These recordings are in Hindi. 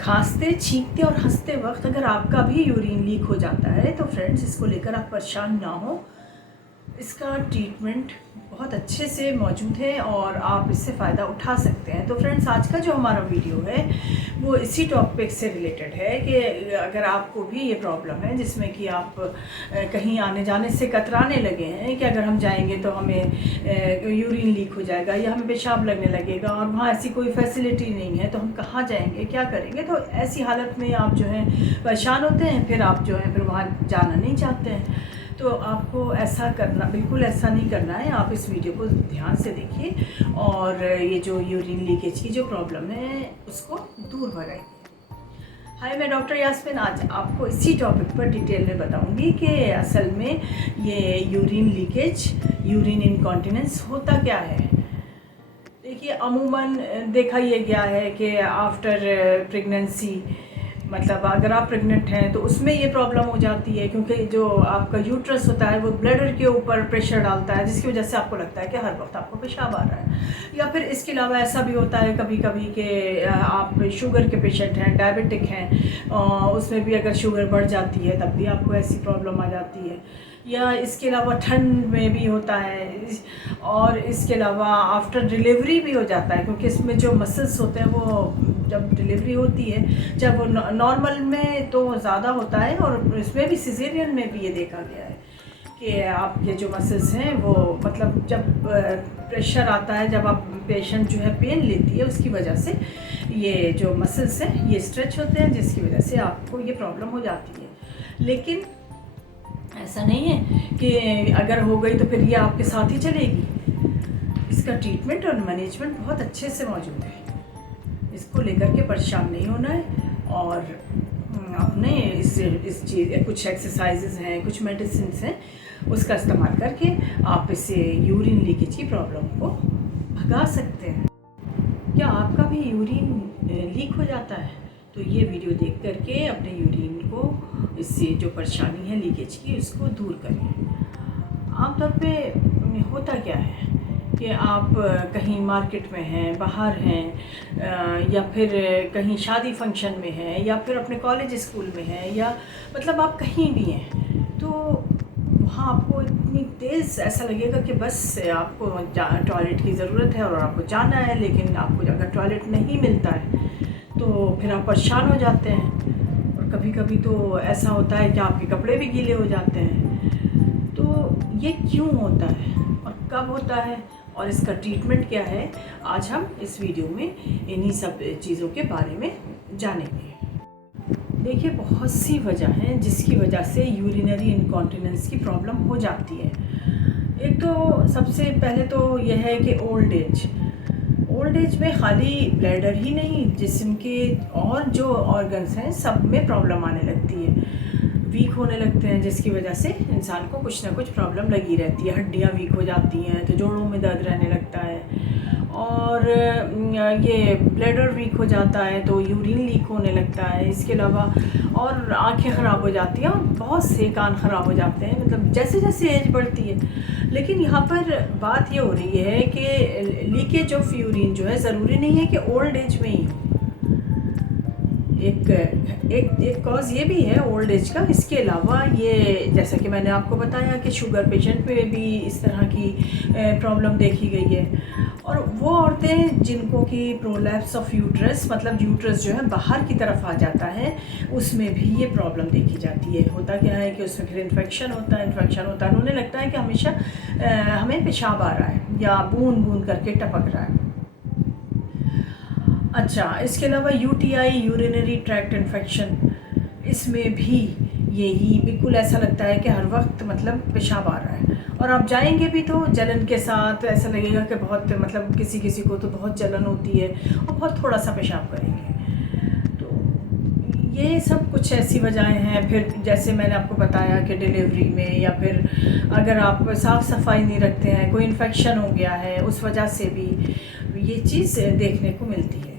खांसते, छींकते और हंसते वक्त अगर आपका भी यूरिन लीक हो जाता है तो फ्रेंड्स इसको लेकर आप परेशान ना हो। इसका ट्रीटमेंट बहुत अच्छे से मौजूद है और आप इससे फ़ायदा उठा सकते हैं। तो फ्रेंड्स, आज का जो हमारा वीडियो है वो इसी टॉपिक से रिलेटेड है कि अगर आपको भी ये प्रॉब्लम है जिसमें कि आप कहीं आने जाने से कतराने लगे हैं कि अगर हम जाएंगे तो हमें यूरिन लीक हो जाएगा या हमें पेशाब लगने लगेगा और वहाँ ऐसी कोई फैसिलिटी नहीं है, तो हम कहाँ जाएंगे, क्या करेंगे। तो ऐसी हालत में आप जो है परेशान होते हैं, फिर आप जो है फिर वहाँ जाना नहीं चाहते हैं। तो आपको ऐसा करना, बिल्कुल ऐसा नहीं करना है। आप इस वीडियो को ध्यान से देखिए और ये जो यूरिन लीकेज की जो प्रॉब्लम है उसको दूर भगाइए। हाय, मैं डॉक्टर यास्मीन आज आपको इसी टॉपिक पर डिटेल में बताऊंगी कि असल में ये यूरिन लीकेज, यूरिन इनकॉन्टिनेंस होता क्या है। देखिए, अमूमन देखा ये गया है कि आफ्टर प्रेगनेंसी, मतलब अगर आप प्रेग्नेंट हैं तो उसमें ये प्रॉब्लम हो जाती है, क्योंकि जो आपका यूट्रस होता है वो ब्लैडर के ऊपर प्रेशर डालता है, जिसकी वजह से आपको लगता है कि हर वक्त आपको पेशाब आ रहा है। या फिर इसके अलावा ऐसा भी होता है कभी कभी कि आप शुगर के पेशेंट हैं, डायबिटिक हैं, उसमें भी अगर शुगर बढ़ जाती है तब भी आपको ऐसी प्रॉब्लम आ जाती है। या इसके अलावा ठंड में भी होता है और इसके अलावा आफ्टर डिलीवरी भी हो जाता है, क्योंकि इसमें जो मसल्स होते हैं वो जब डिलीवरी होती है, जब वो नॉर्मल में तो ज़्यादा होता है और इसमें भी सिजेरियन में भी ये देखा गया है कि आपके जो मसल्स हैं वो, मतलब जब प्रेशर आता है, जब आप पेशेंट जो है पेन लेती है उसकी वजह से ये जो मसल्स हैं ये स्ट्रेच होते हैं, जिसकी वजह से आपको ये प्रॉब्लम हो जाती है। लेकिन ऐसा नहीं है कि अगर हो गई तो फिर ये आपके साथ ही चलेगी। इसका ट्रीटमेंट और मैनेजमेंट बहुत अच्छे से मौजूद है। इसको लेकर के परेशान नहीं होना है और अपने इस चीज़, कुछ एक्सरसाइजेज हैं, कुछ मेडिसिन हैं, उसका इस्तेमाल करके आप इससे यूरिन लीकेज की प्रॉब्लम को भगा सकते हैं। क्या आपका भी यूरिन लीक हो जाता है? तो ये वीडियो देख करके अपने यूरिन को, इससे जो परेशानी है लीकेज की, उसको दूर करिए। आमतौर पे होता क्या है कि आप कहीं मार्केट में हैं, बाहर हैं, या फिर कहीं शादी फंक्शन में हैं, या फिर अपने कॉलेज स्कूल में हैं, या मतलब आप कहीं भी हैं, तो वहाँ आपको इतनी तेज़ ऐसा लगेगा कि बस आपको टॉयलेट की ज़रूरत है और आपको जाना है, लेकिन आपको अगर टॉयलेट नहीं मिलता है तो फिर आप परेशान हो जाते हैं। और कभी कभी तो ऐसा होता है कि आपके कपड़े भी गीले हो जाते हैं। तो ये क्यों होता है और कब होता है और इसका ट्रीटमेंट क्या है, आज हम इस वीडियो में इन्हीं सब चीज़ों के बारे में जानेंगे। देखिए, बहुत सी वजह हैं जिसकी वजह से यूरिनरी इनकॉन्टिनेंस की प्रॉब्लम हो जाती है। एक तो सबसे पहले तो यह है कि ओल्ड एज में खाली ब्लैडर ही नहीं, जिस्म के और जो ऑर्गन्स हैं सब में प्रॉब्लम आने लगती है, वीक होने लगते हैं, जिसकी वजह से इंसान को कुछ ना कुछ प्रॉब्लम लगी रहती है। हड्डियाँ वीक हो जाती हैं तो जोड़ों में दर्द रहने लगता है, और ये ब्लैडर वीक हो जाता है तो यूरिन लीक होने लगता है। इसके अलावा और आंखें ख़राब हो जाती हैं और बहुत से कान ख़राब हो जाते हैं, मतलब जैसे जैसे एज बढ़ती है। लेकिन यहाँ पर बात ये हो रही है कि लीकेज ऑफ यूरिन जो है ज़रूरी नहीं है कि ओल्ड एज में ही हो। एक कॉज ये भी है ओल्ड एज का। इसके अलावा ये, जैसा कि मैंने आपको बताया कि शुगर पेशेंट में भी इस तरह की प्रॉब्लम देखी गई है, और वो औरतें जिनको कि प्रोलैप्स ऑफ यूट्रस, मतलब यूट्रस जो है बाहर की तरफ आ जाता है, उसमें भी ये प्रॉब्लम देखी जाती है। होता क्या है कि उसमें फिर इन्फेक्शन होता है, उन्हें लगता है कि हमेशा हमें पेशाब आ रहा है या बूंद बूंद करके टपक रहा है। अच्छा, इसके अलावा यूटीआई, यूरिनरी ट्रैक्ट इन्फेक्शन, इसमें भी यही बिल्कुल ऐसा लगता है कि हर वक्त मतलब पेशाब आ रहा है, और आप जाएंगे भी तो जलन के साथ, ऐसा लगेगा कि बहुत, मतलब किसी किसी को तो बहुत जलन होती है और बहुत थोड़ा सा पेशाब करेंगे। तो ये सब कुछ ऐसी वजहें हैं। फिर जैसे मैंने आपको बताया कि डिलीवरी में, या फिर अगर आप साफ़ सफाई नहीं रखते हैं, कोई इन्फेक्शन हो गया है, उस वजह से भी ये चीज़ देखने को मिलती है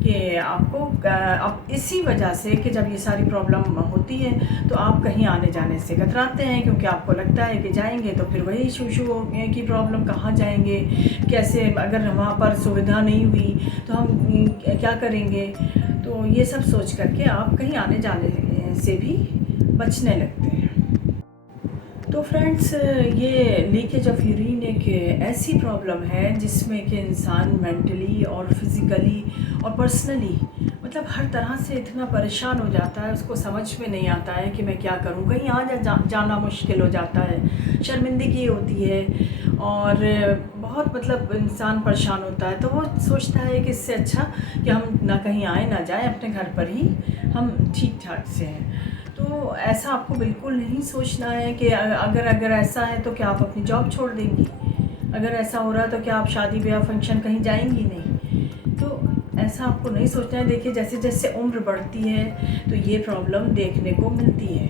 कि आपको अब इसी वजह से कि जब ये सारी प्रॉब्लम होती है तो आप कहीं आने जाने से कतराते हैं, क्योंकि आपको लगता है कि जाएंगे तो फिर वही इशू की प्रॉब्लम, कहाँ जाएंगे, कैसे, अगर वहाँ पर सुविधा नहीं हुई तो हम क्या करेंगे। तो ये सब सोच करके आप कहीं आने जाने से भी बचने लगते हैं। तो फ्रेंड्स, ये लीकेज ऑफ यूरिन एक ऐसी प्रॉब्लम है जिसमें कि इंसान मेंटली और फिज़िकली और पर्सनली मतलब हर तरह से इतना परेशान हो जाता है, उसको समझ में नहीं आता है कि मैं क्या करूं। कहीं जाना मुश्किल हो जाता है, शर्मिंदगी होती है और बहुत मतलब इंसान परेशान होता है। तो वो सोचता है कि इससे अच्छा कि हम ना कहीं आए ना जाएं, अपने घर पर ही हम ठीक ठाक से हैं। तो ऐसा आपको बिल्कुल नहीं सोचना है कि अगर ऐसा है तो क्या आप अपनी जॉब छोड़ देंगी? अगर ऐसा हो रहा है तो क्या आप शादी ब्याह फंक्शन कहीं जाएंगी नहीं? तो ऐसा आपको नहीं सोचना है। देखिए, जैसे जैसे उम्र बढ़ती है तो ये प्रॉब्लम देखने को मिलती है।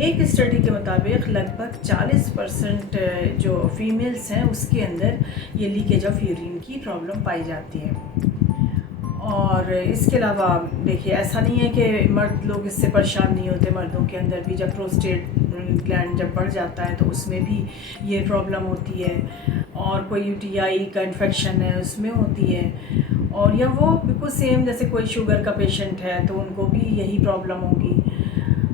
एक स्टडी के मुताबिक लगभग 40% जो फीमेल्स हैं उसके अंदर ये लीकेज ऑफ यूरिन की प्रॉब्लम पाई जाती है। और इसके अलावा देखिए, ऐसा नहीं है कि मर्द लोग इससे परेशान नहीं होते। मर्दों के अंदर भी जब प्रोस्टेट ग्लैंड जब बढ़ जाता है तो उसमें भी ये प्रॉब्लम होती है, और कोई यूटीआई का इन्फेक्शन है उसमें होती है, और या वो बिल्कुल सेम जैसे कोई शुगर का पेशेंट है तो उनको भी यही प्रॉब्लम होगी।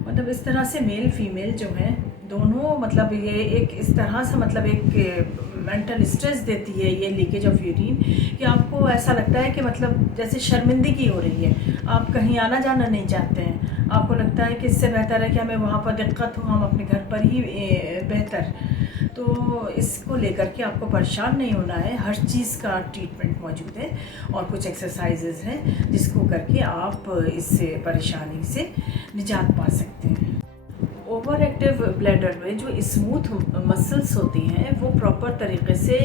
मतलब इस तरह से मेल फीमेल जो हैं दोनों, मतलब ये एक इस तरह से मतलब एक मेंटल स्ट्रेस देती है ये लीकेज ऑफ यूरिन कि आपको ऐसा लगता है कि मतलब जैसे शर्मिंदगी हो रही है, आप कहीं आना जाना नहीं चाहते हैं। आपको लगता है कि इससे बेहतर है कि हमें वहाँ पर दिक्कत हो, हम अपने घर पर ही बेहतर। तो इसको लेकर के आपको परेशान नहीं होना है। हर चीज़ का ट्रीटमेंट मौजूद है और कुछ एक्सरसाइजेज हैं जिसको करके आप इससे परेशानी से निजात पा सकते हैं। ओवर एक्टिव ब्लैडर में जो स्मूथ मसल्स होती हैं वो प्रॉपर तरीके से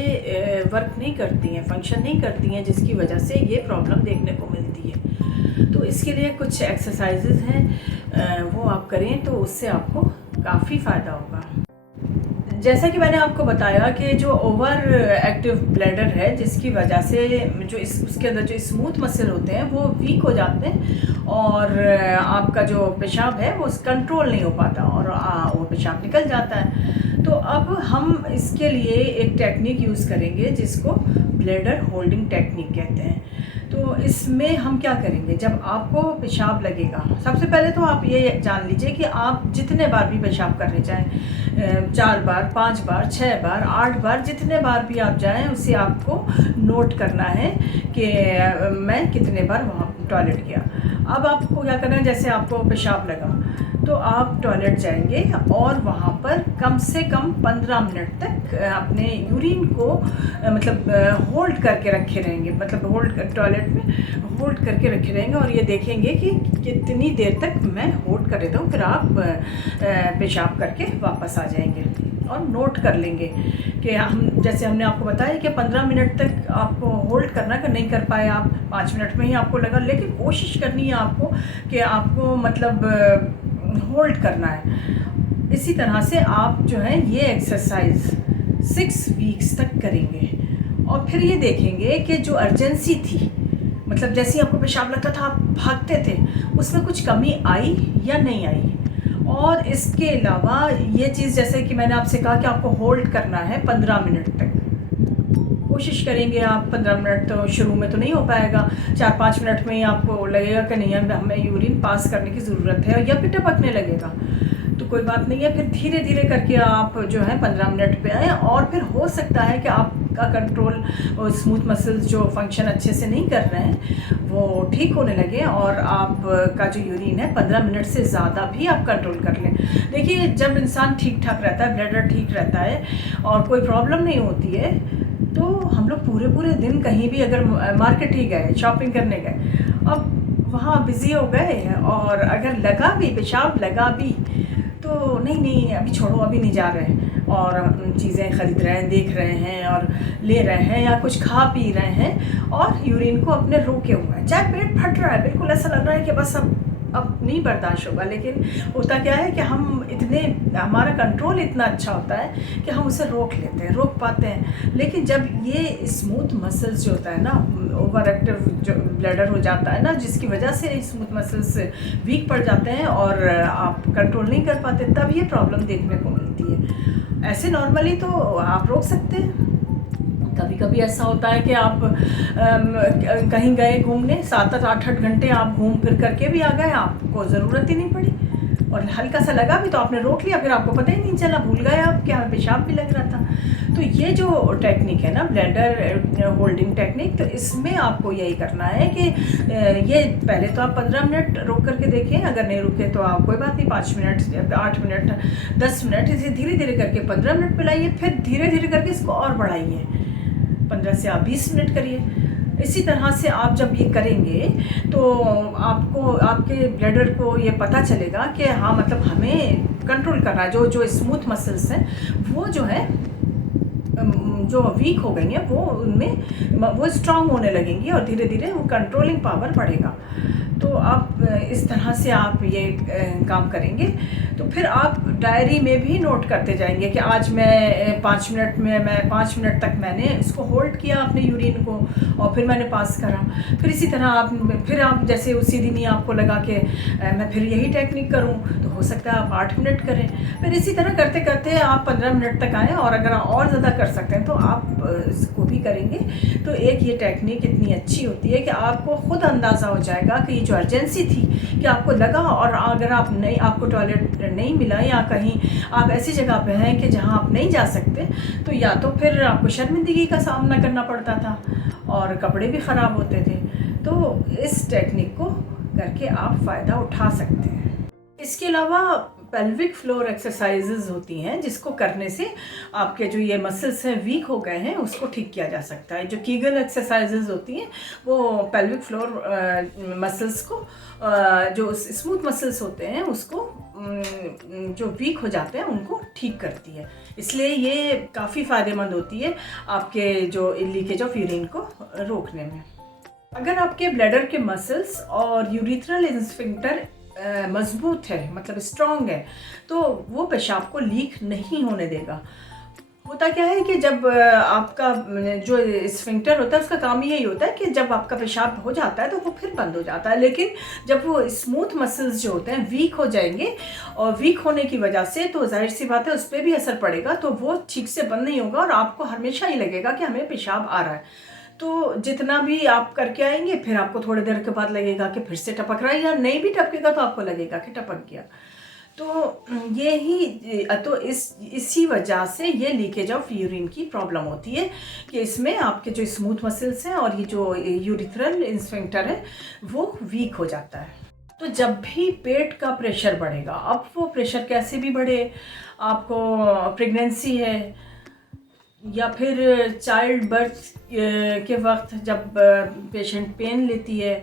वर्क नहीं करती हैं, फंक्शन नहीं करती हैं, जिसकी वजह से ये प्रॉब्लम देखने को मिलती है। तो इसके लिए कुछ एक्सरसाइजेज हैं, वो आप करें तो उससे आपको काफ़ी फ़ायदा होगा। जैसा कि मैंने आपको बताया कि जो ओवर एक्टिव ब्लैडर है जिसकी वजह से जो उसके अंदर जो स्मूथ मसल होते हैं वो वीक हो जाते हैं और आपका जो पेशाब है वो कंट्रोल नहीं हो पाता और वो पेशाब निकल जाता है। तो अब हम इसके लिए एक टेक्निक यूज़ करेंगे जिसको ब्लैडर होल्डिंग टेक्निक कहते हैं। तो इसमें हम क्या करेंगे, जब आपको पेशाब लगेगा, सबसे पहले तो आप ये जान लीजिए कि आप जितने बार भी पेशाब करने जाएं, 4 बार, 5 बार, 6 बार, 8 बार, जितने बार भी आप जाएं उसे आपको नोट करना है कि मैं कितने बार वहाँ टॉयलेट किया। अब आपको क्या करना है, जैसे आपको पेशाब लगा तो आप टॉयलेट जाएंगे और वहाँ पर कम से कम 15 मिनट तक अपने यूरिन को मतलब होल्ड करके रखे रहेंगे, मतलब टॉयलेट में होल्ड करके रखे रहेंगे और ये देखेंगे कि कितनी देर तक मैं होल्ड कर देता हूँ। फिर आप पेशाब करके वापस आ जाएंगे और नोट कर लेंगे कि जैसे हमने आपको बताया कि 15 मिनट तक आपको होल्ड करना, कि नहीं कर पाए आप 5 मिनट में ही आपको लगा, लेकिन कोशिश करनी है आपको कि आपको मतलब होल्ड करना है। इसी तरह से आप जो है ये एक्सरसाइज 6 वीक्स तक करेंगे और फिर ये देखेंगे कि जो अर्जेंसी थी, मतलब जैसे ही आपको पेशाब लगता था आप भागते थे, उसमें कुछ कमी आई या नहीं आई। और इसके अलावा ये चीज़ जैसे कि मैंने आपसे कहा कि आपको होल्ड करना है 15 मिनट तक। कोशिश करेंगे आप 15 मिनट, तो शुरू में तो नहीं हो पाएगा, 4-5 मिनट में ही आपको लगेगा कि नहीं हमें यूरिन पास करने की ज़रूरत है या फिर टपकने लगेगा, तो कोई बात नहीं है। फिर धीरे धीरे करके आप जो है 15 मिनट पे आए और फिर हो सकता है कि आपका कंट्रोल और स्मूथ मसल्स जो फंक्शन अच्छे से नहीं कर रहे हैं वो ठीक होने लगे और आपका जो यूरिन है 15 मिनट से ज़्यादा भी आप कंट्रोल कर लें। देखिए, जब इंसान ठीक ठाक रहता है, ब्लैडर ठीक रहता है और कोई प्रॉब्लम नहीं होती है, तो हम लोग पूरे दिन कहीं भी अगर मार्केट ही गए, शॉपिंग करने गए, अब वहाँ बिज़ी हो गए और अगर लगा भी, पेशाब लगा भी, तो नहीं अभी छोड़ो, अभी नहीं जा रहे हैं और हम चीज़ें ख़रीद रहे हैं, देख रहे हैं और ले रहे हैं या कुछ खा पी रहे हैं और यूरिन को अपने रोके हुए हैं, चाहे पेट फट रहा है, बिल्कुल ऐसा लग रहा है कि बस अब नहीं बर्दाश्त होगा, लेकिन होता क्या है कि हमारा कंट्रोल इतना अच्छा होता है कि हम उसे रोक लेते हैं, रोक पाते हैं। लेकिन जब ये स्मूथ मसल्स जो होता है ना, ओवर एक्टिव जो ब्लैडर हो जाता है ना, जिसकी वजह से स्मूथ मसल्स वीक पड़ जाते हैं और आप कंट्रोल नहीं कर पाते, तब ये प्रॉब्लम देखने को मिलती है। ऐसे नॉर्मली तो आप रोक सकते हैं, कभी कभी ऐसा होता है कि आप कहीं गए घूमने, 7-8 घंटे आप घूम फिर करके भी आ गए, आपको ज़रूरत ही नहीं पड़ी, और हल्का सा लगा भी तो आपने रोक लिया, फिर आपको पता ही नहीं चला, भूल गए आप कि हमें पेशाब भी लग रहा था। तो ये जो टेक्निक है ना, ब्लैडर होल्डिंग टेक्निक, तो इसमें आपको यही करना है कि ये पहले तो आप 15 मिनट रोक करके देखें, अगर नहीं रुके तो आप कोई बात नहीं, 5 मिनट, 8 मिनट, 10 मिनट, इसे धीरे धीरे करके 15 मिनट पिलाइए, फिर धीरे धीरे करके इसको और बढ़ाइए, 15 से आप 20 मिनट करिए। इसी तरह से आप जब ये करेंगे तो आपको, आपके ब्लडर को ये पता चलेगा कि हाँ, मतलब हमें कंट्रोल करना है। जो स्मूथ मसल्स हैं वो जो है, जो वीक हो गई हैं, वो उनमें वो स्ट्रांग होने लगेंगी और धीरे धीरे वो कंट्रोलिंग पावर बढ़ेगा। तो आप इस तरह से आप ये काम करेंगे, तो फिर आप डायरी में भी नोट करते जाएंगे कि आज मैं 5 मिनट में, मैं 5 मिनट तक मैंने इसको होल्ड किया अपने यूरिन को और फिर मैंने पास करा। फिर इसी तरह आप जैसे उसी दिन ही आपको लगा कि मैं फिर यही टेक्निक करूं, तो हो सकता है आप 8 मिनट करें। फिर इसी तरह करते करते आप 15 मिनट तक आएँ, और अगर और ज़्यादा कर सकते हैं तो आप इसको भी करेंगे। तो एक ये टेक्निक इतनी अच्छी होती है कि आपको खुद अंदाज़ा हो जाएगा कि ये जो अर्जेंसी थी कि आपको लगा, और अगर आपको टॉयलेट नहीं मिला या कहीं आप ऐसी जगह पे हैं कि जहां आप नहीं जा सकते, तो या तो फिर आपको शर्मिंदगी का सामना करना पड़ता था और कपड़े भी ख़राब होते थे। तो इस टेक्निक को करके आप फ़ायदा उठा सकते हैं। इसके अलावा पेल्विक फ्लोर एक्सरसाइजेज होती हैं, जिसको करने से आपके जो ये मसल्स हैं वीक हो गए हैं, उसको ठीक किया जा सकता है। जो कीगल एक्सरसाइजेज होती हैं वो पेल्विक फ्लोर मसल्स को, जो स्मूथ मसल्स होते हैं उसको, जो वीक हो जाते हैं उनको ठीक करती है। इसलिए ये काफ़ी फ़ायदेमंद होती है आपके जो लीकेज ऑफ यूरिन को रोकने में। अगर आपके ब्लैडर के मसल्स और यूरिथ्रल स्फिंक्टर मजबूत है, मतलब स्ट्रॉन्ग है, तो वो पेशाब को लीक नहीं होने देगा। होता क्या है कि जब आपका जो स्फिंक्टर होता है उसका काम यही होता है कि जब आपका पेशाब हो जाता है तो वो फिर बंद हो जाता है, लेकिन जब वो स्मूथ मसल्स जो होते हैं वीक हो जाएंगे, और वीक होने की वजह से तो जाहिर सी बात है उस पर भी असर पड़ेगा, तो वो ठीक से बंद नहीं होगा और आपको हमेशा ही लगेगा कि हमें पेशाब आ रहा है। तो जितना भी आप करके आएंगे, फिर आपको थोड़ी देर के बाद लगेगा कि फिर से टपक रहा है, या नहीं भी टपकेगा तो आपको लगेगा कि टपक गया। तो इसी वजह से ये लीकेज ऑफ यूरिन की प्रॉब्लम होती है कि इसमें आपके जो स्मूथ मसल्स हैं और ये जो यूरिथ्रल स्फिंक्टर है वो वीक हो जाता है। तो जब भी पेट का प्रेशर बढ़ेगा, अब वो प्रेशर कैसे भी बढ़े, आपको प्रेगनेंसी है या फिर चाइल्ड बर्थ के वक्त जब पेशेंट पेन लेती है,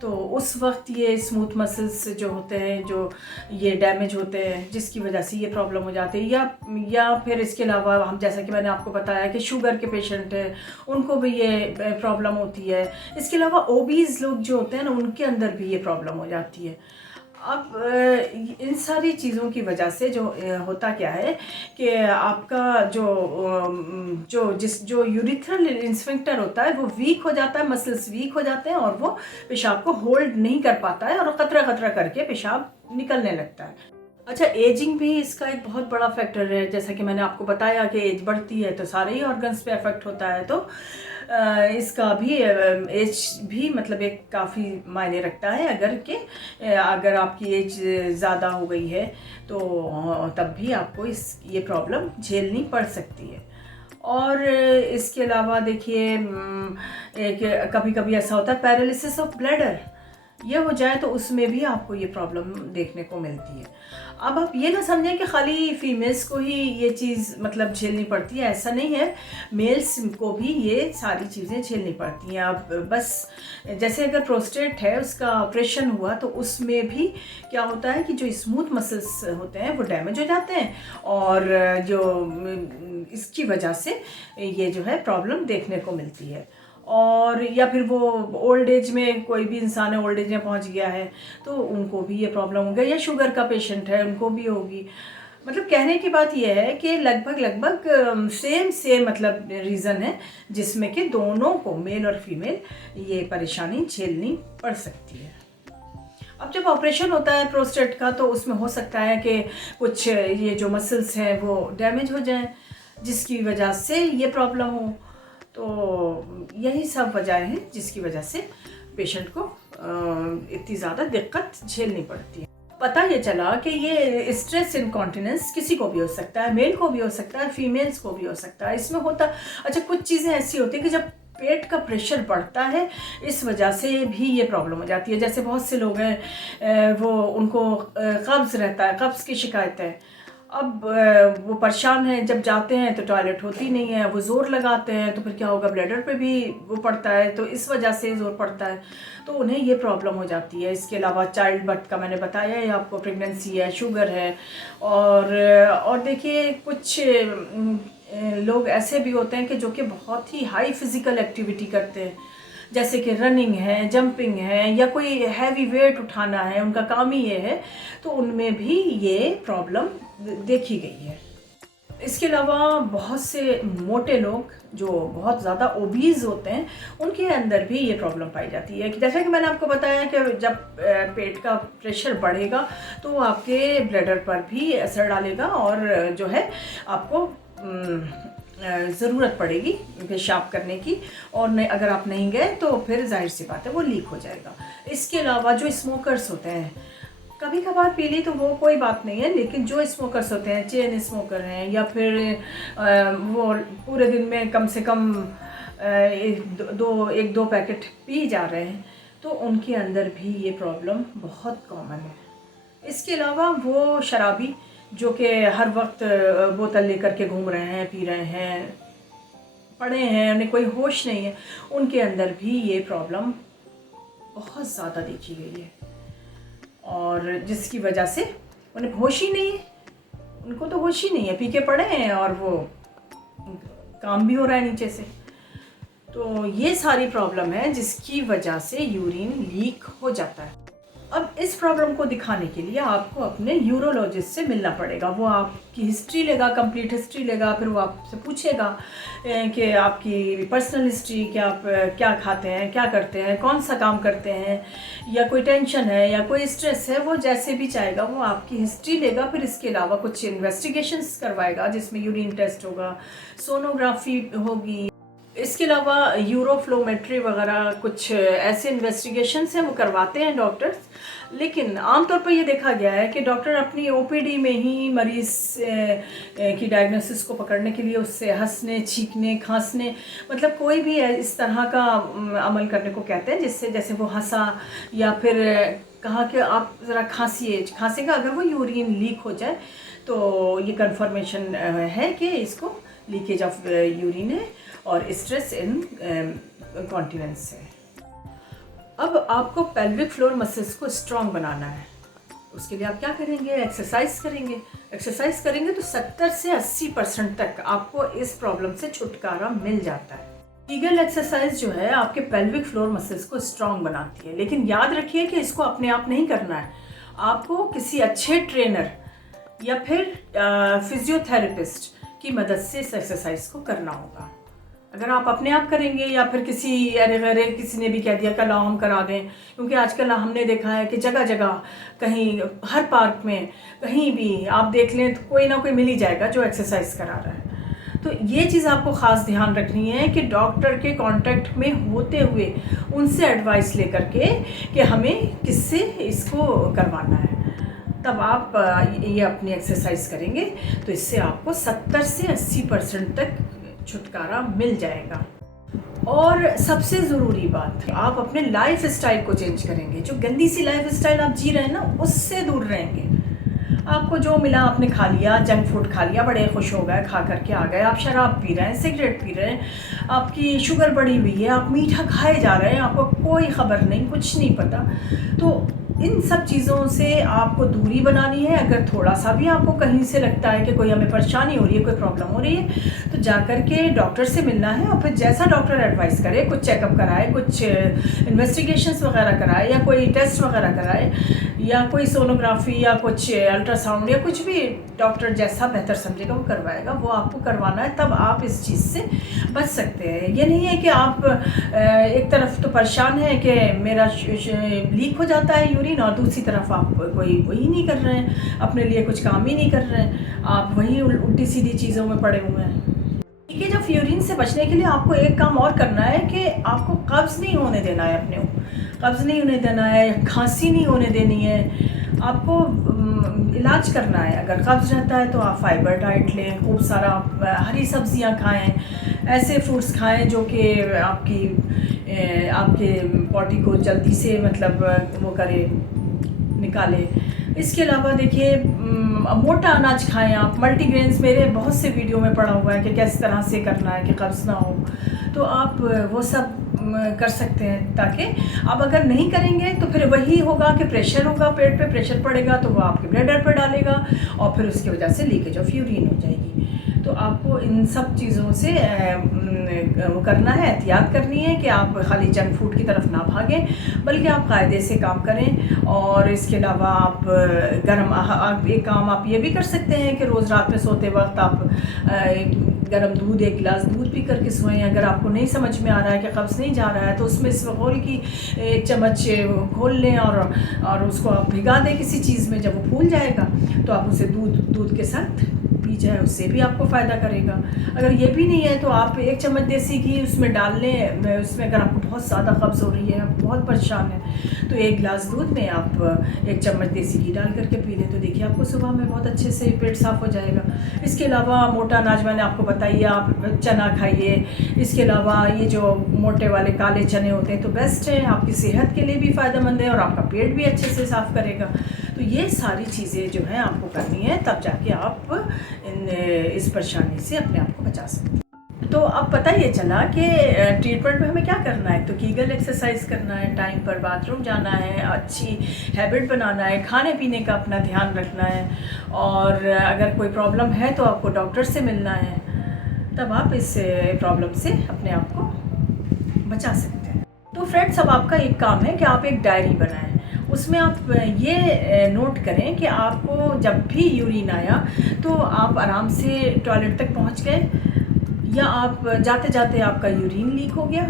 तो उस वक्त ये स्मूथ मसल्स जो होते हैं, जो ये डैमेज होते हैं, जिसकी वजह से ये प्रॉब्लम हो जाती है। या फिर इसके अलावा हम, जैसा कि मैंने आपको बताया कि शुगर के पेशेंट हैं, उनको भी ये प्रॉब्लम होती है। इसके अलावा ओबीज लोग जो होते हैं ना, उनके अंदर भी ये प्रॉब्लम हो जाती है। अब इन सारी चीज़ों की वजह से जो होता क्या है कि आपका जो यूरिथ्रल स्फिंक्टर होता है वो वीक हो जाता है, मसल्स वीक हो जाते हैं और वो पेशाब को होल्ड नहीं कर पाता है और कतरा कतरा करके पेशाब निकलने लगता है। अच्छा, एजिंग भी इसका एक बहुत बड़ा फैक्टर है। जैसा कि मैंने आपको बताया कि एज बढ़ती है तो सारे ही ऑर्गन्स पे अफेक्ट होता है, तो इसका भी एज भी मतलब एक काफ़ी मायने रखता है। अगर आपकी एज ज़्यादा हो गई है तो तब भी आपको ये प्रॉब्लम झेलनी पड़ सकती है। और इसके अलावा देखिए, कभी कभी ऐसा होता है पैरालिसिस ऑफ ब्लैडर, ये हो जाए तो उसमें भी आपको ये प्रॉब्लम देखने को मिलती है। अब आप ये ना समझें कि खाली फीमेल्स को ही ये चीज़ मतलब झेलनी पड़ती है, ऐसा नहीं है, मेल्स को भी ये सारी चीज़ें झेलनी पड़ती हैं। अब बस जैसे अगर प्रोस्टेट है, उसका ऑपरेशन हुआ तो उसमें भी क्या होता है कि जो स्मूथ मसल्स होते हैं वो डैमेज हो जाते हैं, और जो इसकी वजह से ये जो है प्रॉब्लम देखने को मिलती है। और या फिर वो ओल्ड एज में, कोई भी इंसान है ओल्ड एज में पहुंच गया है तो उनको भी ये प्रॉब्लम होगी, या शुगर का पेशेंट है उनको भी होगी। मतलब कहने की बात यह है कि लगभग सेम मतलब रीज़न है जिसमें कि दोनों को, मेल और फीमेल, ये परेशानी झेलनी पड़ सकती है। अब जब ऑपरेशन होता है प्रोस्टेट का तो उसमें हो सकता है कि कुछ ये जो मसल्स हैं वो डैमेज हो जाएं, जिसकी वजह से ये प्रॉब्लम हो। तो यही सब वजह हैं जिसकी वजह से पेशेंट को इतनी ज़्यादा दिक्कत झेलनी पड़ती है। पता ये चला कि ये स्ट्रेस इनकॉन्टिनेंस किसी को भी हो सकता है, मेल को भी हो सकता है, फीमेल्स को भी हो सकता है। इसमें होता अच्छा कुछ चीज़ें ऐसी होती हैं कि जब पेट का प्रेशर बढ़ता है इस वजह से भी ये प्रॉब्लम हो जाती है। जैसे बहुत से लोग हैं वो उनको कब्ज़ रहता है, कब्ज़ की शिकायत है। अब वो परेशान हैं, जब जाते हैं तो टॉयलेट होती नहीं है, वो ज़ोर लगाते हैं तो फिर क्या होगा, ब्लैडर पे भी वो पड़ता है, तो इस वजह से ज़ोर पड़ता है तो उन्हें ये प्रॉब्लम हो जाती है। इसके अलावा चाइल्ड बर्थ का मैंने बताया है आपको, प्रेगनेंसी है, शुगर है, और देखिए कुछ लोग ऐसे भी होते हैं कि जो कि बहुत ही हाई फिज़िकल एक्टिविटी करते हैं, जैसे कि रनिंग है, जंपिंग है, या कोई हैवी वेट उठाना है, उनका काम ही ये है, तो उनमें भी ये प्रॉब्लम देखी गई है। इसके अलावा बहुत से मोटे लोग जो बहुत ज़्यादा ओबीज़ होते हैं उनके अंदर भी ये प्रॉब्लम पाई जाती है कि जैसा कि मैंने आपको बताया कि जब पेट का प्रेशर बढ़ेगा तो आपके ब्लैडर पर भी असर डालेगा और जो है आपको ज़रूरत पड़ेगी पेशाब करने की, और नहीं अगर आप नहीं गए तो फिर जाहिर सी बात है वो लीक हो जाएगा। इसके अलावा जो स्मोकर्स होते हैं, कभी कभार पी ली तो वो कोई बात नहीं है, लेकिन जो स्मोकर्स होते हैं, चेन स्मोकर हैं, या फिर वो पूरे दिन में कम से कम एक दो पैकेट पी जा रहे हैं, तो उनके अंदर भी ये प्रॉब्लम बहुत कॉमन है। इसके अलावा वो शराबी जो कि हर वक्त बोतल लेकर के घूम रहे हैं, पी रहे हैं, पड़े हैं, उन्हें कोई होश नहीं है, उनके अंदर भी ये प्रॉब्लम बहुत ज़्यादा देखी गई है, और जिसकी वजह से उन्हें होश ही नहीं है, उनको तो होश ही नहीं है, पी के पड़े हैं और वो काम भी हो रहा है नीचे से। तो ये सारी प्रॉब्लम है जिसकी वजह से यूरिन लीक हो जाता है। अब इस प्रॉब्लम को दिखाने के लिए आपको अपने यूरोलॉजिस्ट से मिलना पड़ेगा। वो आपकी हिस्ट्री लेगा, कंप्लीट हिस्ट्री लेगा, फिर वो आपसे पूछेगा कि आपकी पर्सनल हिस्ट्री, कि आप क्या खाते हैं, क्या करते हैं, कौन सा काम करते हैं, या कोई टेंशन है या कोई स्ट्रेस है, वो जैसे भी चाहेगा वो आपकी हिस्ट्री लेगा। फिर इसके अलावा कुछ इन्वेस्टिगेशंस करवाएगा जिसमें यूरिन टेस्ट होगा, सोनोग्राफी होगी, इसके अलावा यूरोफ्लोमेट्री वगैरह कुछ ऐसे इन्वेस्टिगेशंस हैं वो करवाते हैं डॉक्टर्स। लेकिन आमतौर पर ये देखा गया है कि डॉक्टर अपनी ओपीडी में ही मरीज़ की डायग्नोसिस को पकड़ने के लिए उससे हंसने, छींकने, खांसने, मतलब कोई भी इस तरह का अमल करने को कहते हैं जिससे जैसे वो हंसा या फिर कहा कि आप ज़रा खांसेगा, अगर वो यूरिन लीक हो जाए तो ये कन्फर्मेशन है कि इसको लीकेज ऑफ यूरिन है और स्ट्रेस इन कॉन्टिनेंस है। अब आपको पेल्विक फ्लोर मसल्स को स्ट्रॉन्ग बनाना है। उसके लिए आप क्या करेंगे, एक्सरसाइज करेंगे। एक्सरसाइज करेंगे तो 70 से 80% तक आपको इस प्रॉब्लम से छुटकारा मिल जाता है। कीगल एक्सरसाइज जो है आपके पेल्विक फ्लोर मसल्स को स्ट्रॉन्ग बनाती है, लेकिन याद रखिए कि इसको अपने आप नहीं करना है, आपको किसी अच्छे ट्रेनर या फिर फिजियोथेरेपिस्ट की मदद से इस एक्सरसाइज को करना होगा। अगर आप अपने आप करेंगे या फिर किसी ने भी कह दिया कल हम करा दें, क्योंकि आजकल हमने देखा है कि जगह जगह कहीं हर पार्क में कहीं भी आप देख लें तो कोई ना कोई मिल ही जाएगा जो एक्सरसाइज करा रहा है। तो ये चीज़ आपको ख़ास ध्यान रखनी है कि डॉक्टर के कांटेक्ट में होते हुए उनसे एडवाइस लेकर के कि हमें किससे इसको करवाना है, तब आप ये अपनी एक्सरसाइज करेंगे तो इससे आपको 70 से 80% तक छुटकारा मिल जाएगा। और सबसे ज़रूरी बात, आप अपने लाइफ स्टाइल को चेंज करेंगे। जो गंदी सी लाइफ स्टाइल आप जी रहे हैं ना, उससे दूर रहेंगे। आपको जो मिला आपने खा लिया, जंक फूड खा लिया, बड़े खुश हो गए, खा करके आ गए, आप शराब पी रहे हैं, सिगरेट पी रहे हैं, आपकी शुगर बढ़ी हुई है, आप मीठा खाए जा रहे हैं, आपको कोई ख़बर नहीं, कुछ नहीं पता। तो इन सब चीज़ों से आपको दूरी बनानी है। अगर थोड़ा सा भी आपको कहीं से लगता है कि कोई हमें परेशानी हो रही है, कोई प्रॉब्लम हो रही है, तो जा कर के डॉक्टर से मिलना है और फिर जैसा डॉक्टर एडवाइस करे, कुछ चेकअप कराए, कुछ इन्वेस्टिगेशंस वगैरह कराए, या कोई टेस्ट वगैरह कराए, या कोई सोनोग्राफी या कुछ अल्ट्रासाउंड या कुछ भी डॉक्टर जैसा बेहतर समझेगा वो करवाएगा, वो आपको करवाना है। तब आप इस चीज़ से बच सकते हैं। ये नहीं है कि आप एक तरफ तो परेशान हैं कि मेरा लीक हो जाता है यूरिन, और दूसरी तरफ आप कोई वही नहीं कर रहे हैं, अपने लिए कुछ काम ही नहीं कर रहे हैं, आप वही उल्टी सीधी चीज़ों में पड़े हुए हैं। लीकेज ऑफ यूरिन से बचने के लिए आपको एक काम और करना है कि आपको कब्ज़ नहीं होने देना है, अपने कब्ज़ नहीं होने देना है, खांसी नहीं होने देनी है। आपको इलाज करना है। अगर कब्ज़ रहता है तो आप फाइबर डाइट लें, खूब सारा हरी सब्जियां खाएं, ऐसे फ्रूट्स खाएं जो कि आपके बॉडी को जल्दी से मतलब वो करे, निकाले। इसके अलावा देखिए मोटा अनाज खाएं आप, मल्टीग्रेन्स मेरे बहुत से वीडियो में पड़ा हुआ है कि किस तरह से करना है कि कब्ज़ ना हो, तो आप वो सब कर सकते हैं। ताकि आप अगर नहीं करेंगे तो फिर वही होगा कि प्रेशर होगा, पेट पे प्रेशर पड़ेगा तो वो आपके ब्लडर पर डालेगा और फिर उसकी वजह से लीकेज ऑफ यूरिन हो जाएगी। तो आपको इन सब चीज़ों से वो करना है, एहतियात करनी है कि आप खाली जंक फूड की तरफ ना भागें, बल्कि आप कायदे से काम करें। और इसके अलावा आप एक काम आप ये भी कर सकते हैं कि रोज़ रात में सोते वक्त आप गर्म दूध, 1 गिलास दूध पी करके सोएं। अगर आपको नहीं समझ में आ रहा है कि कब्ज़ नहीं जा रहा है तो उसमें इसबगोल की 1 चम्मच घोल लें और उसको आप भिगा दें किसी चीज़ में। जब वो फूल जाएगा तो आप उसे दूध के साथ पी जाए, उससे भी आपको फ़ायदा करेगा। अगर ये भी नहीं है तो आप 1 चम्मच देसी घी उसमें डाल लें। उसमें अगर आपको बहुत ज़्यादा कब्ज़ हो रही है, आप बहुत परेशान हैं, तो 1 गिलास दूध में आप 1 चम्मच देसी घी डाल करके पी लें, तो देखिए आपको सुबह में बहुत अच्छे से पेट साफ़ हो जाएगा। इसके अलावा मोटा अनाज मैंने आपको बताइए, आप चना खाइए। इसके अलावा ये जो मोटे वाले काले चने होते हैं तो बेस्ट है, आपकी सेहत के लिए भी फ़ायदेमंद है और आपका पेट भी अच्छे से साफ़ करेगा। तो ये सारी चीज़ें जो हैं आपको करनी है, तब जाके आप इस परेशानी से अपने आप को बचा सकते हैं। तो अब पता ये चला कि ट्रीटमेंट में हमें क्या करना है। तो कीगल एक्सरसाइज करना है, टाइम पर बाथरूम जाना है, अच्छी हैबिट बनाना है, खाने पीने का अपना ध्यान रखना है, और अगर कोई प्रॉब्लम है तो आपको डॉक्टर से मिलना है, तब आप इस प्रॉब्लम से अपने आप को बचा सकते हैं। तो फ्रेंड्स, अब आपका एक काम है कि आप एक डायरी बनाएं। उसमें आप ये नोट करें कि आपको जब भी यूरिन आया तो आप आराम से टॉयलेट तक पहुंच गए, या आप जाते जाते आपका यूरिन लीक हो गया।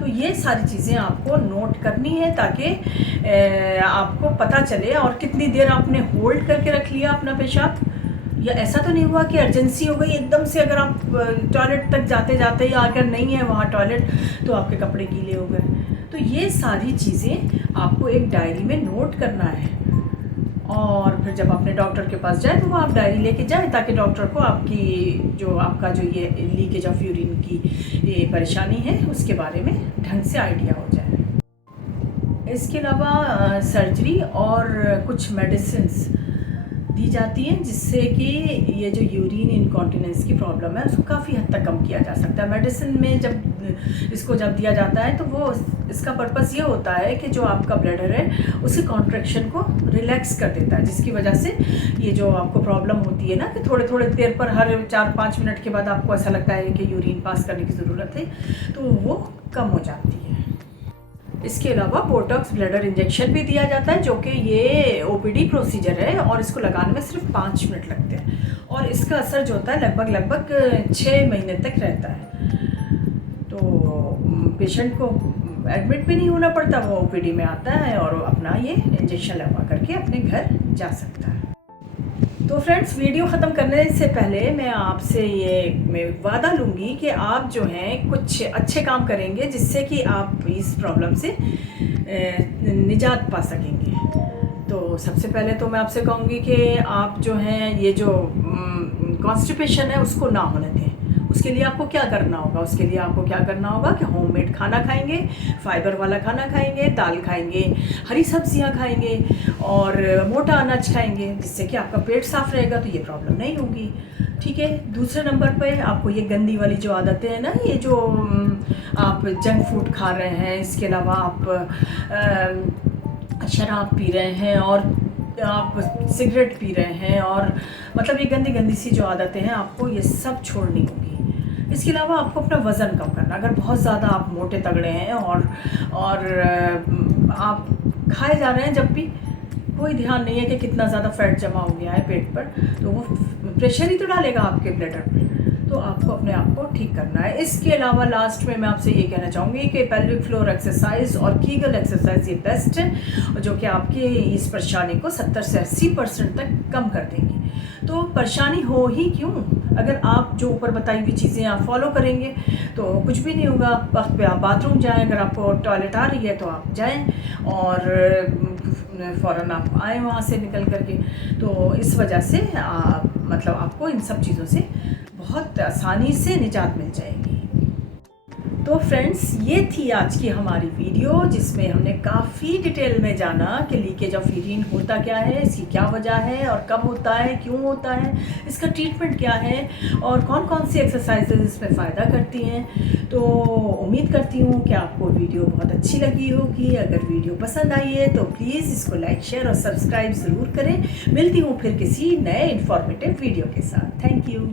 तो ये सारी चीज़ें आपको नोट करनी है ताकि आपको पता चले। और कितनी देर आपने होल्ड करके रख लिया अपना पेशाब, या ऐसा तो नहीं हुआ कि अर्जेंसी हो गई एकदम से, अगर आप टॉयलेट तक जाते जाते या अगर नहीं है वहाँ टॉयलेट तो आपके कपड़े गीले हो गए। तो ये सारी चीज़ें आपको एक डायरी में नोट करना है, और फिर जब अपने डॉक्टर के पास जाए तो वो आप डायरी लेके जाए, ताकि डॉक्टर को आपका जो ये लीकेज ऑफ यूरिन की ये परेशानी है उसके बारे में ढंग से आइडिया हो जाए। इसके अलावा सर्जरी और कुछ मेडिसिन्स दी जाती हैं जिससे कि ये जो यूरिन इनकॉन्टिनेंस की प्रॉब्लम है उसको काफ़ी हद तक कम किया जा सकता है। मेडिसिन में जब दिया जाता है तो वो इसका पर्पस ये होता है कि जो आपका ब्लडर है उसके कॉन्ट्रैक्शन को रिलैक्स कर देता है, जिसकी वजह से ये जो आपको प्रॉब्लम होती है ना कि थोड़े थोड़े देर पर हर 4-5 मिनट के बाद आपको ऐसा लगता है कि यूरिन पास करने की ज़रूरत है, तो वो कम हो जाती है। इसके अलावा बोटॉक्स ब्लडर इंजेक्शन भी दिया जाता है, जो कि ये ओपीडी प्रोसीजर है और इसको लगाने में सिर्फ 5 मिनट लगते हैं, और इसका असर जो होता है लगभग 6 महीने तक रहता है। तो पेशेंट को एडमिट भी नहीं होना पड़ता, वो ओपीडी में आता है और अपना ये इंजेक्शन लगवा करके अपने घर जा सकता है। तो फ्रेंड्स, वीडियो ख़त्म करने से पहले मैं आपसे मैं वादा लूँगी कि आप जो हैं कुछ अच्छे काम करेंगे जिससे कि आप इस प्रॉब्लम से निजात पा सकेंगे। तो सबसे पहले तो मैं आपसे कहूँगी कि आप जो हैं ये जो कॉन्स्टिपेशन है उसको ना होने दें। उसके लिए आपको क्या करना होगा कि होममेड खाना खाएंगे, फाइबर वाला खाना खाएंगे, दाल खाएंगे, हरी सब्जियां खाएंगे और मोटा अनाज खाएंगे, जिससे कि आपका पेट साफ रहेगा तो ये प्रॉब्लम नहीं होगी। ठीक है। दूसरे नंबर पे आपको ये गंदी वाली जो आदतें हैं ना, ये जो आप जंक फूड खा रहे हैं, इसके अलावा आप शराब पी रहे हैं और आप सिगरेट पी रहे हैं, और मतलब ये गंदी गंदी सी जो आदतें हैं आपको ये सब छोड़नी होगी। इसके अलावा आपको अपना वज़न कम करना। अगर बहुत ज़्यादा आप मोटे तगड़े हैं और आप खाए जा रहे हैं, जब भी कोई ध्यान नहीं है कि कितना ज़्यादा फैट जमा हो गया है पेट पर, तो वो प्रेशर ही तो डालेगा आपके ब्लडर पे। तो आपको अपने आप को ठीक करना है। इसके अलावा लास्ट में मैं आपसे ये कहना चाहूँगी कि पेल्विक फ्लोर एक्सरसाइज और कीगल एक्सरसाइज ये बेस्ट है, जो कि आपकी इस परेशानी को 70 से 80% तक कम कर देंगी। तो परेशानी हो ही क्यों, अगर आप जो ऊपर बताई हुई चीज़ें आप फॉलो करेंगे तो कुछ भी नहीं होगा। वक्त पे आप बाथरूम जाएं, अगर आपको टॉयलेट आ रही है तो आप जाएं और फ़ौरन आप आएँ वहाँ से निकल कर के। तो इस वजह से मतलब आपको इन सब चीज़ों से बहुत आसानी से निजात मिल जाएगी। तो फ्रेंड्स, ये थी आज की हमारी वीडियो जिसमें हमने काफ़ी डिटेल में जाना कि लीकेज ऑफ यूरिन होता क्या है, इसकी क्या वजह है और कब होता है, क्यों होता है, इसका ट्रीटमेंट क्या है और कौन कौन सी एक्सरसाइजेज इसमें फ़ायदा करती हैं। तो उम्मीद करती हूँ कि आपको वीडियो बहुत अच्छी लगी होगी। अगर वीडियो पसंद आई है तो प्लीज़ इसको लाइक, शेयर और सब्सक्राइब ज़रूर करें। मिलती हूँ फिर किसी नए इन्फॉर्मेटिव वीडियो के साथ। Thank you.